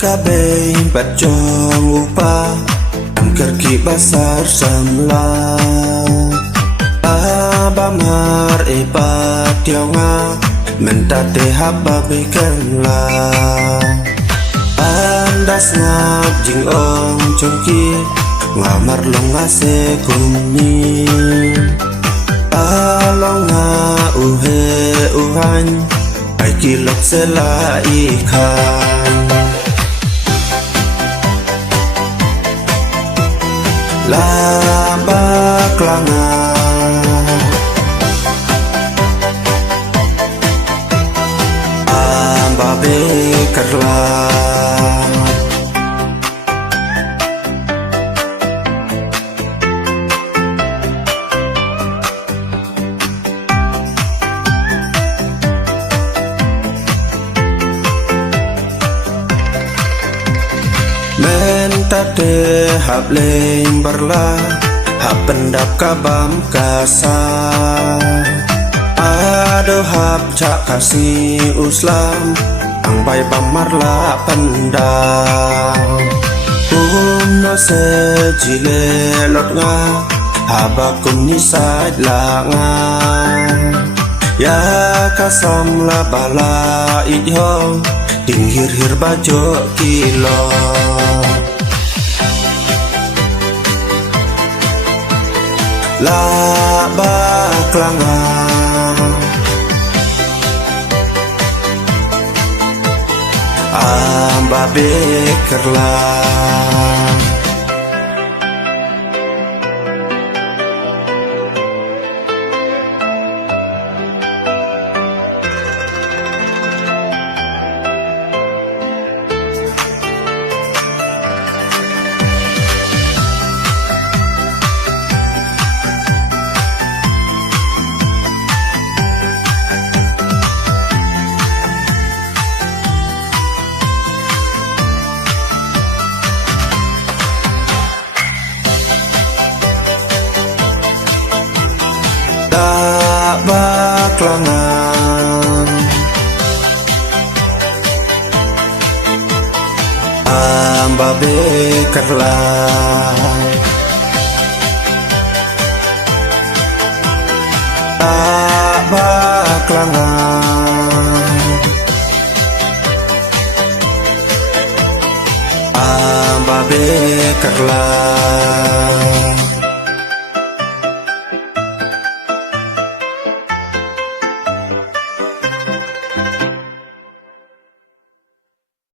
kabeh bacong upa angker ki basar samla abamar epat tionga mentate haba bekenla andas ngap jing ong chongki ngamar long ase kumni alonga uhe uhan ai kilok sela ikan laba klanga amba bekerla mentade hab leng berla hab pendap kabam kasa ado hab cak kasih uslam ang bay bamarla pendam no sejile lot nga habakum nisad la nga ya kasam la bala idho dinghir hir bajo kilo la baklanga amba bekerla baklanga amba bekerla baklanga amba bekerla